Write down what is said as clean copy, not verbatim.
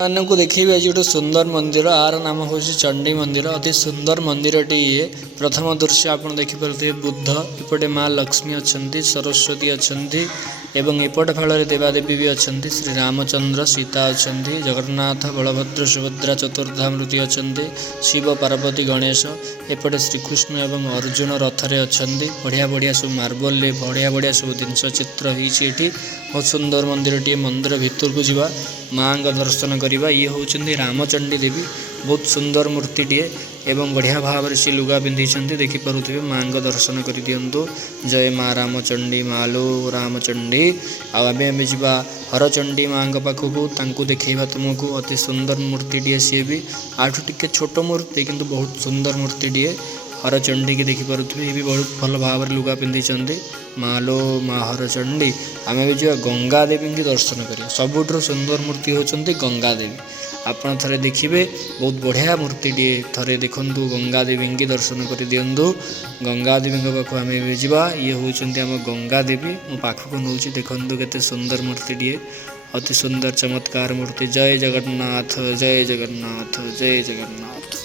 ମାନଙ୍କୁ देखिए आज गोटे सुंदर मंदिर आर नाम हूँ चंडी मंदिर अति सुंदर मंदिर टी प्रथम दृश्य आप देखिपे बुद्ध इपटे माँ लक्ष्मी अच्छा सरस्वती अच्छा एवं एपट फल देवादेवी भी अच्छा श्री रामचंद्र सीता अच्छा जगन्नाथ बलभद्र सुभद्रा चतुर्धामूर्ति अच्छा शिव पार्वती गणेश एपटे श्रीकृष्ण एवं अर्जुन रथरे अच्छा बढ़िया बढ़िया सब मार्बल बढ़िया बढ़िया सब जिनस चित्र होती बहुत सुंदर मंदिर टी मंदिर भितर को जावा माँ दर्शन करवा ये होती रामचंडी देवी बहुत सुंदर मूर्तिटे एवं बढ़िया भाव से लुगा पिंधि देखिपे माँ दर्शन कर दिंतु जय माँ रामचंडी मालो रामचंडी आम जा हरचंडी माँ पाखक देखा तुमको अति सुंदर मूर्तिटे सी भी आठ टिके छोट मूर्ति किंतु बहुत सुंदर मूर्तिटे हरचंडी की देखिपे ये भी बहुत भल भाव लुगा पिंधि मालो माँ हरचंडी आम भी जा गंगा देवी की दर्शन करिए सबुठ सुंदर मूर्ति होती गंगा देवी आपड़ थे देखिए बहुत बढ़िया मूर्तिटे थे देखु गंगा देवी की दर्शन कर दिंतु गंगा देवी पाख आम जा ये होती आम गंगा देवी मो पाखक नौ देखु के सुंदर मूर्तिटे अति सुंदर चमत्कार मूर्ति जय जगन्नाथ जय जगन्नाथ जय जगन्नाथ।